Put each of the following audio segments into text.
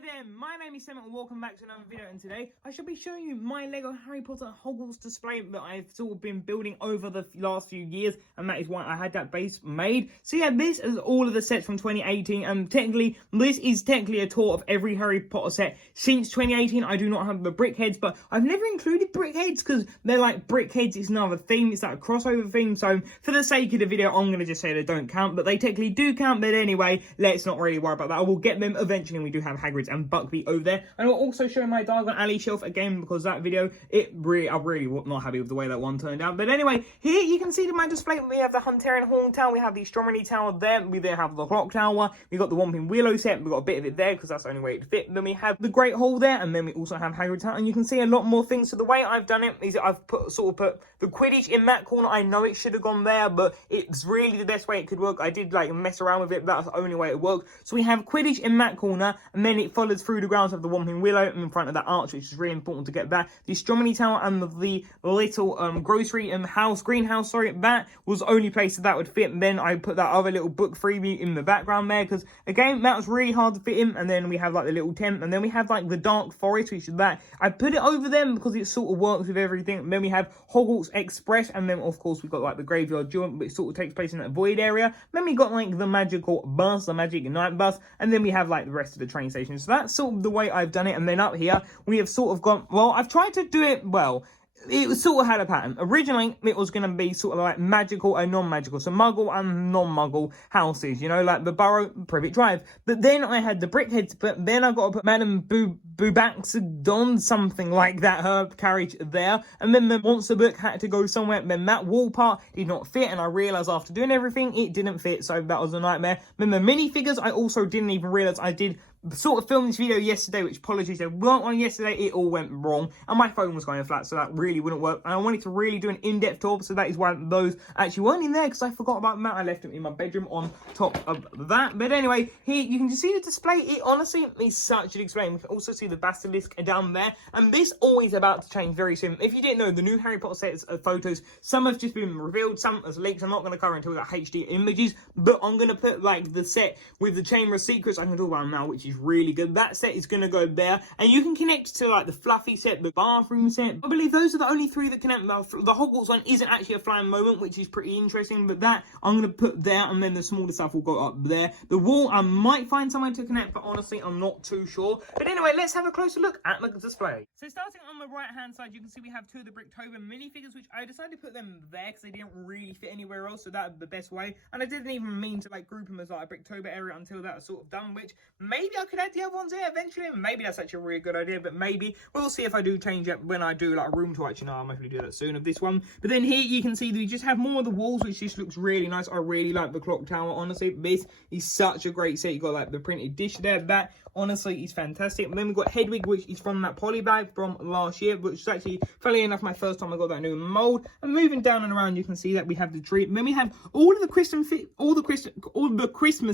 there, my name is Sam and welcome back to another video, and today I shall be showing you my Lego Harry Potter Hogwarts display that I've sort of been building over the last few years, and that is why I had that base made. So yeah, this is all of the sets from 2018, and technically, this is technically a tour of every Harry Potter set since 2018. I do not have the brick heads, but I've never included brick heads because they're like brick heads, it's another theme, it's like a crossover theme, so for the sake of the video, I'm going to just say they don't count, but they technically do count. But anyway, let's not really worry about that. I will get them eventually, and we do have Hagrid's and Buckbeak over there. And I'll also show my Diagon Alley shelf again, because that video, I'm really not happy with the way that one turned out. But anyway, here you can see my display. We have the Hunterian Horn Tower, we have the Astronomy Tower there, we then have the Clock Tower, we got the Whomping Willow set, we got a bit of it there because that's the only way it fit. Then we have the Great Hall there, and then we also have Hagrid's Tower, and you can see a lot more things. So the way I've done it is I've put the Quidditch in that corner. I know it should have gone there, but it's really the best way it could work. I did like mess around with it, but that's the only way it worked. So we have Quidditch in that corner, and then it follows through the grounds of the Whomping Willow in front of that arch, which is really important to get that. The Astronomy Tower and the little grocery and greenhouse, that was the only place that would fit. And then I put that other little book freebie in the background there, because again, that was really hard to fit in. And then we have like the little tent, and then we have like the Dark Forest, which is that. I put it over them because it sort of works with everything. And then we have Hogwarts Express, and then of course we've got like the Graveyard Joint, which sort of takes place in that void area. Then we got like the magical bus, the magic night bus, and then we have like the rest of the train stations. So that's sort of the way I've done it. And then up here we have sort of gone, well, I've tried to do it well. It sort of had a pattern. Originally, it was going to be sort of like magical and non-magical. So muggle and non-muggle houses, you know, like the Burrow, Privet Drive. But then I had the brickheads, but then I got to put Madame Boobaxadon, something like that, her carriage there. And then the monster book had to go somewhere. Then that wall part did not fit, and I realised after doing everything, it didn't fit. So that was a nightmare. Then the minifigures, I also didn't even realise I did sort of filmed this video yesterday, which apologies, there weren't one yesterday. It all went wrong, and my phone was going flat, so that really wouldn't work. And I wanted to really do an in-depth tour, so that is why those actually weren't in there, because I forgot about that. I left them in my bedroom on top of that. But anyway, here you can just see the display. It honestly is such an experience. We can also see the basilisk down there, and this always about to change very soon. If you didn't know, the new Harry Potter sets of photos, some have just been revealed, some as leaks. I'm not going to cover until we got HD images, but I'm going to put like the set with the Chamber of Secrets. I can talk about them now, which is really good. That set is going to go there, and you can connect to like the fluffy set, the bathroom set. I believe those are the only three that connect. The Hogwarts one isn't actually a flying moment, which is pretty interesting, but that I'm going to put there, and then the smaller stuff will go up there. The wall, I might find somewhere to connect, but honestly, I'm not too sure. But anyway, let's have a closer look at the display. So starting on the right hand side, you can see we have two of the Bricktober minifigures, which I decided to put them there because they didn't really fit anywhere else, so that was the best way. And I didn't even mean to like group them as like a Bricktober area until that was sort of done, which maybe I could add the other ones there eventually. Maybe that's actually a really good idea, but maybe we'll see if I do change it when I do like a room tour. Actually, no, I'll hopefully do that soon of this one. But then here you can see that we just have more of the walls, which just looks really nice. I really like the clock tower. Honestly, this is such a great set. You got like the printed dish there. That honestly is fantastic. And then we've got Hedwig, which is from that poly bag from last year, which is actually, funnily enough, my first time I got that new mold. And moving down and around, you can see that we have the tree. And then we have all of the Christmas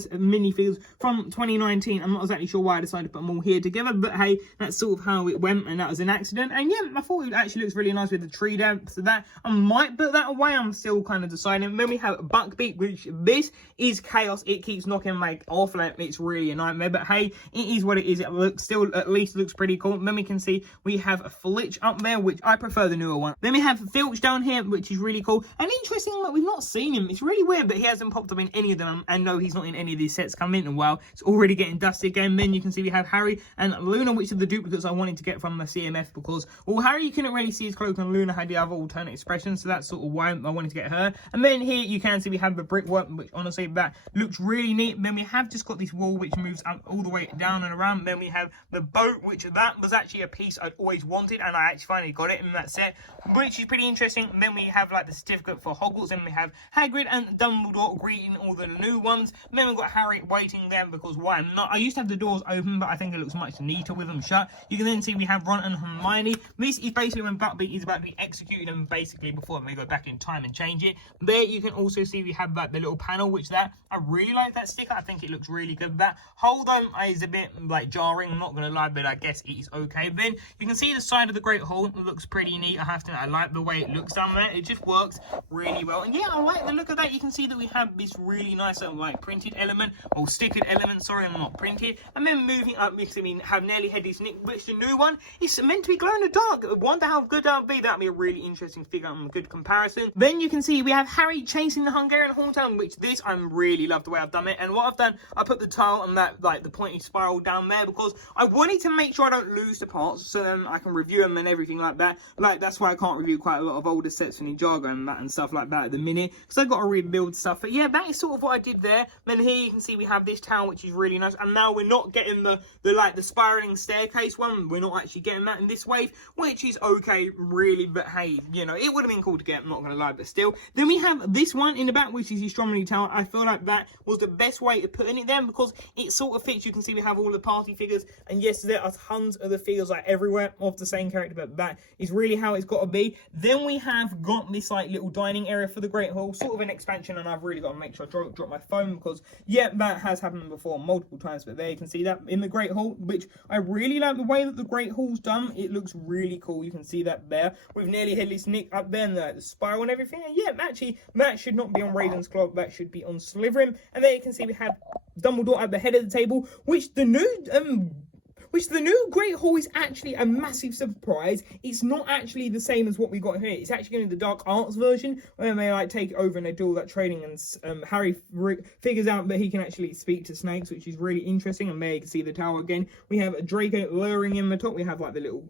minifigures from 2019. I'm not exactly sure why I decided to put them all here together, but hey, that's sort of how it went, and that was an accident. And yeah, I thought it actually looks really nice with the tree there, so that I might put that away. I'm still kind of deciding. And then we have Buckbeak, which this is chaos. It keeps knocking like off, like it's really a nightmare, but hey, it is what it is. It looks still, at least looks pretty cool. And then we can see we have a Flitch up there, which I prefer the newer one. Then we have Filch down here, which is really cool. And interesting that we've not seen him. It's really weird, but he hasn't popped up in any of them. And no, he's not in any of these sets coming in. Well, it's already getting dusty again. Then you can see we have Harry and Luna, which are the duplicates I wanted to get from the CMF, because, well, Harry, you couldn't really see his cloak, and Luna had the other alternate expression, so that's sort of why I wanted to get her. And then here you can see we have the brickwork, which honestly, that looks really neat. Then we have just got this wall, which moves up all the way down and around. Then we have the boat, which that was actually a piece I'd always wanted, and I actually finally got it in that set, which is pretty interesting. And then we have like the certificate for Hogwarts, and we have Hagrid and Dumbledore greeting all the new ones. And then we've got Harry waiting there, because why not? I used to have the doors open, but I think it looks much neater with them shut. You can then see we have Ron and Hermione. This is basically when Buckbeak is about to be executed, and basically before they go back in time and change it. There you can also see we have like the little panel, which that I really like that sticker. I think it looks really good. That hole though is a bit like jarring, I'm not gonna lie, but I guess it is okay. Then you can see the side of the Great Hall. It looks pretty neat. I like the way it looks down there. It just works really well. And yeah, I like the look of that. You can see that we have this really nice like printed element, or stickered element, sorry, I'm not printed. And then moving up, we have Nearly Headless Nick, which the new one is meant to be glow in the dark. I wonder how good that would be. That would be a really interesting figure and a good comparison. Then you can see we have Harry chasing the Hungarian Horntown, which this I really love the way I've done it. And what I've done, I put the tile on that, like the pointy spiral down there, because I wanted to make sure I don't lose the parts, so then I can review them and everything like that. Like, that's why I can't review quite a lot of older sets from Diagon and that and stuff like that at the minute, because I've got to rebuild stuff. But yeah, that is sort of what I did there. Then here you can see we have this tower, which is really nice. And now we're not getting the spiraling staircase one. We're not actually getting that in this wave, which is okay, really. But hey, you know, it would have been cool to get, I'm not going to lie, but still. Then we have this one in the back, which is the astronomy tower. I feel like that was the best way to put in it there, because it sort of fits. You can see we have all the party figures, and yes, there are tons of the figures like everywhere of the same character, but that is really how it's got to be. Then we have got this like little dining area for the Great Hall, sort of an expansion, and I've really got to make sure I drop my phone, because yeah, that has happened before multiple times. But there you can see that in the Great Hall, which I really like the way that the Great Hall's done. It looks really cool. You can see that there with Nearly Headless Nick up there, and the spiral and everything. And yeah, actually that should not be on Raven's Claw, that should be on Slytherin. And there you can see we have Dumbledore at the head of the table, which the new Great Hall is actually a massive surprise. It's not actually the same as what we got here. It's actually going to be the Dark Arts version, where they like take it over and they do all that training, and Harry figures out that he can actually speak to snakes, which is really interesting. And there you can see the tower again. We have Draco lowering in the top. We have like the little,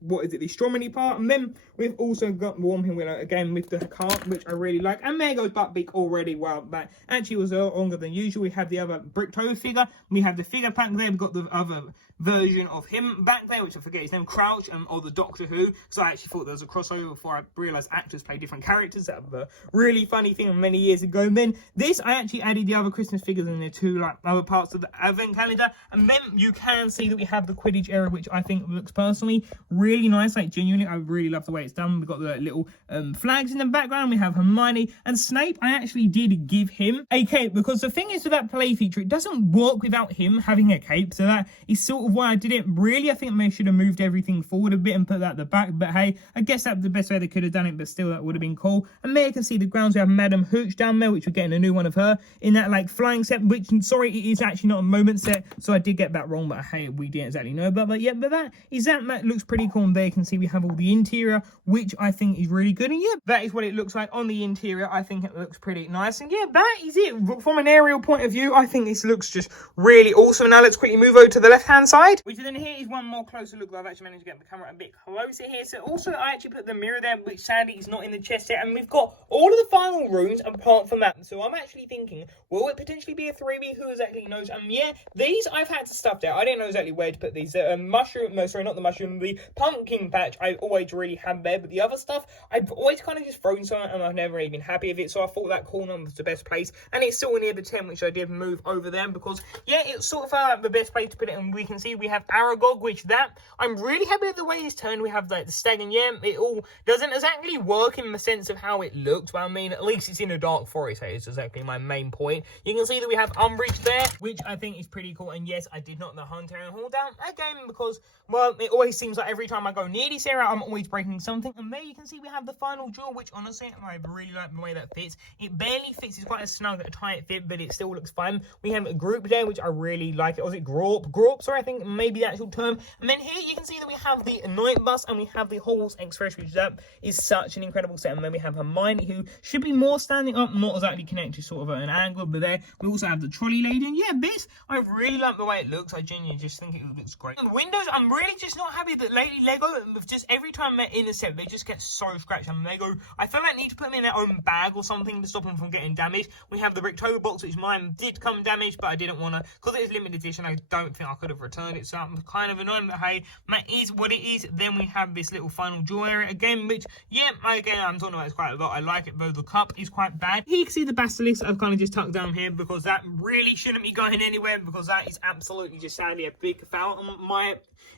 the astronomy part. And then we've also got Wormhole Willow again with the cart, which I really like. And there goes Buckbeak already. Wow, that actually was a lot longer than usual. We have the other Brick Toe figure. We have the figure pack there. We've got the other version of him back there, which I forget his name, Crouch, or the Doctor Who, because I actually thought there was a crossover before I realised actors play different characters. That was a really funny thing many years ago. And then this, I actually added the other Christmas figures in there too, like other parts of the advent calendar. And then you can see that we have the Quidditch area, which I think looks personally really nice. Like, genuinely, I really love the way it's done. We've got the little flags in the background. We have Hermione and Snape. I actually did give him a cape, because the thing is with that play feature, it doesn't work without him having a cape. So that is sort of why I did it. Really, I think they should have moved everything forward a bit and put that at the back. But hey, I guess that's the best way they could have done it. But still, that would have been cool. And there you can see the grounds. We have Madame Hooch down there, which we're getting a new one of her in that like flying set. Which, sorry, it is actually not a moment set, so I did get that wrong. But hey, we didn't exactly know about that yet. But that looks pretty cool. And there you can see we have all the interior, which I think is really good. And yeah, that is what it looks like on the interior. I think it looks pretty nice. And yeah, that is it from an aerial point of view. I think this looks just really awesome. Now let's quickly move over to the left hand side, which then here is one more closer look. I've actually managed to get the camera a bit closer here. So also I actually put the mirror there, which sadly is not in the chest yet. And we've got all of the final rooms apart from that. So I'm actually thinking, will it potentially be a 3B? Who exactly knows? Yeah, these I've had to stuff there. I didn't know exactly where to put these. The pumpkin patch I always really had there, but the other stuff I've always kind of just thrown some, and I've never really been happy with it. So I thought that corner was the best place, and it's still near the tent, which I did move over there because yeah, it's sort of like the best place to put it. And we can see we have Aragog, which that I'm really happy with the way it's turned. We have like the stag, and yeah, it all doesn't exactly work in the sense of how it looks, but I mean, at least it's in a dark forest. So it's exactly my main point. You can see that we have Umbridge there, which I think is pretty cool. And yes, I did knock the Hunter and Hall down again because, well, it always seems like every time I go near this area, I'm always breaking something. And there you can see we have the final jewel, which honestly, I really like the way that fits. It barely fits. It's quite a snug, a tight fit, but it still looks fun. We have a group there, which I really like. Or was it Grorp? Grorp, sorry, I think maybe the actual term. And then here you can see that we have the Night Bus and we have the Hogwarts Express, which that is such an incredible set. And then we have Hermione, who should be more standing up, not exactly connected sort of at an angle, but there we also have the trolley lady. And yeah, this, I really like the way it looks. I genuinely just think it looks great. And the windows, I'm really just not happy that Lady Lego, just every time they're in the set, they just get so scratched. And Lego, I feel like I need to put them in their own bag or something to stop them from getting damaged. We have the Bricktober box, which mine did come damaged, but I didn't want to, because it is limited edition, I don't think I could have returned it, so I'm kind of annoying, but hey, that is what it is. Then we have this little final jewel area again, which, yeah, again, I'm talking about it quite a lot. I like it, though the cup is quite bad. Here you can see the basilisk I've kind of just tucked down here, because that really shouldn't be going anywhere, because that is absolutely just sadly a big foul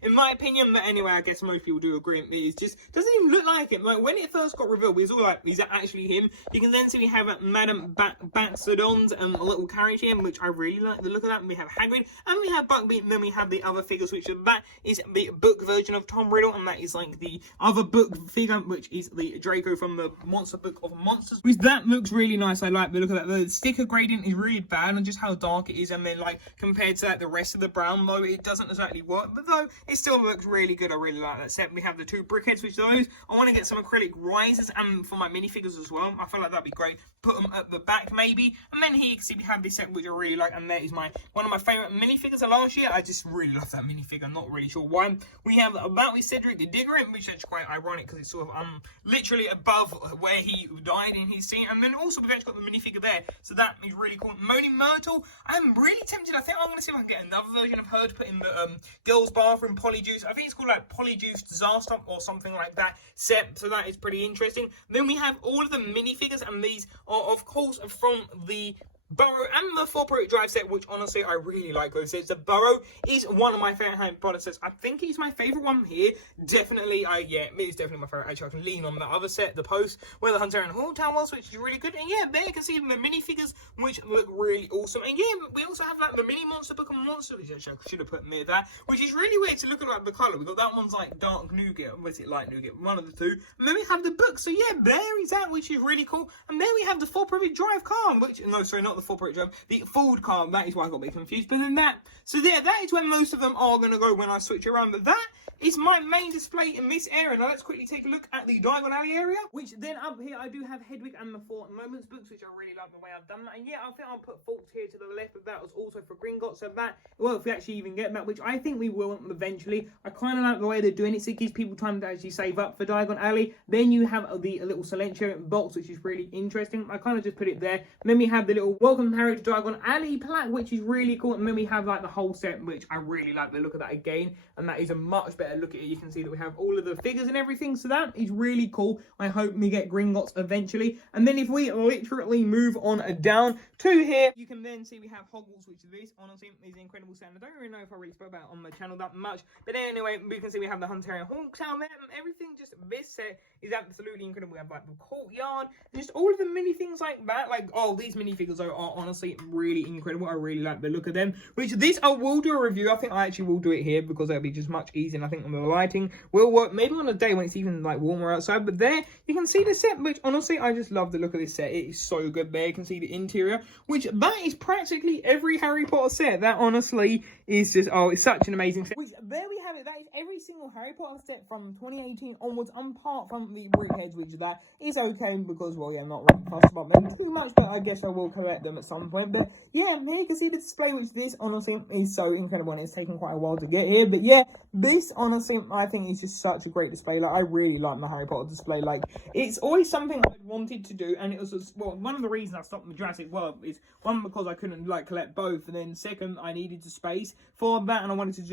in my opinion. But anyway, I guess most people do agree. It just doesn't even look like it. Like when it first got revealed, it was all like, is that actually him? You can then see we have Madame Baxodon's a little carriage here, which I really like the look of that. And we have Hagrid, and we have Buckbeak, and then we have the other other figures, which that is the book version of Tom Riddle, and that is like the other book figure, which is the Draco from the Monster Book of Monsters, which that looks really nice. I like the look of that. The sticker gradient is really bad on just how dark it is, and then like compared to like the rest of the brown, though it doesn't exactly work, but though it still looks really good. I really like that set. We have the two brickheads, which those I want to get some acrylic risers and for my minifigures as well. I feel like that'd be great. Put them at the back maybe, and then here you can see we have this set which I really like, and that is one of my favourite minifigures of last year. I just really love that minifigure. I'm not really sure why. We have that with Cedric the Digger, which is quite ironic because it's sort of literally above where he died in his scene, and then also we've actually got the minifigure there, so that is really cool. Moaning Myrtle, I'm really tempted. I think I'm going to see if I can get another version of her to put in the girls' bathroom Polyjuice. I think it's called like Polyjuice Disaster or something like that set, so that is pretty interesting. Then we have all of the minifigures, and these are of course from the Burrow and the 4-Pro Drive set, which honestly I really like those sets. The Burrow is one of my favourite Harry Potter sets. I think it's my favourite one here. Definitely, yeah, it is definitely my favourite. Actually, I can lean on the other set, the Post, where the Hunter and Hall Town was, which is really good. And yeah, there you can see the minifigures, which look really awesome. And yeah, we also have like the mini Monster Book of Monsters, which I should have put near that, which is really weird to look at like the colour. We got that one's like dark nougat, or is it light nougat? One of the two. And then we have the book. So yeah, there is that, which is really cool. And then we have the 4-Pro Drive car, which no, sorry, not the 4-Pro Drive. The Ford car, that is why I got a bit confused. But then that, so yeah, that is where most of them are going to go when I switch around. But that is my main display in this area. Now let's quickly take a look at the Diagon Alley area, which then up here I do have Hedwig and the Four Moments books, which I really like the way I've done that. And yeah, I think I'll put Faults here to the left, but that was also for Gringotts. So that, well, if we actually even get that, which I think we will eventually. I kind of like the way they're doing it, so it gives people time to actually save up for Diagon Alley. Then you have the little Silencio box, which is really interesting. I kind of just put it there. And then we have the little Welcome Harry to Diagon Alley plaque, which is really cool. And then we have like the whole set, which I really like the look of that again, and that is a much better look at it. You can see that we have all of the figures and everything, so that is really cool. I hope we get Gringotts eventually. And then if we literally move on down to here, you can then see we have Hogwarts, which is this, honestly, is an incredible set. I don't really know if I really spoke about it on my channel that much, but anyway, we can see we have the Hunter and Hawk Town there, and everything, just this set is absolutely incredible. We have like the courtyard, and just all of the mini things like that. Like, oh, these minifigures are honestly really incredible. I really like the look of them, which this I will do a review. I think I actually will do it here because it'll be just much easier, and I think the lighting will work maybe on a day when it's even like warmer outside. But there you can see the set, which honestly I just love the look of this set. It is so good. There you can see the interior, which that is practically every Harry Potter set. That honestly is just, oh, it's such an amazing set. Which there we have it. That is every single Harry Potter set from 2018 onwards, apart from the brickheads, which that is okay because, well, yeah, I'm not really fussed about them too much, but I guess I will collect them at some point. But yeah, here you can see the display, which this honestly is so incredible, and it's taken quite a while to get here. But yeah, this honestly I think is just such a great display. Like, I really like my Harry Potter display. Like, it's always something I'd wanted to do, and it was, well, one of the reasons I stopped the Jurassic World is one, because I couldn't like collect both, and then second, I needed the space for that, and I wanted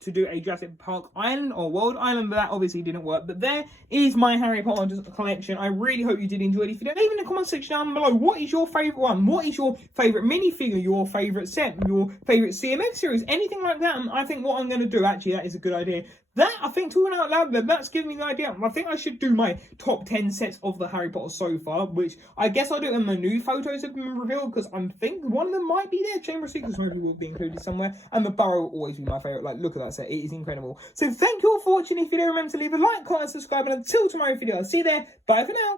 to do a Jurassic Park Island or World Island, but that obviously didn't work. But there is my Harry Potter collection. I really hope you did enjoy it. If you don't, leave in the comment section down below, what is your favourite one? What is your favourite minifigure? Your favourite set? Your favourite CMF series? Anything like that? And I think what I'm going to do, actually, that is a good idea. That, I think, talking out loud, that's giving me the idea. I think I should do my top 10 sets of the Harry Potter so far, which I guess I'll do it when my new photos have been revealed, because I'm thinking one of them might be there. Chamber of Secrets maybe will be included somewhere, and the Burrow will always be my favourite. Like, look at that set. It is incredible. So thank you all for watching. If you don't, remember to leave a like, comment, subscribe, and until tomorrow's video, I'll see you there. Bye for now.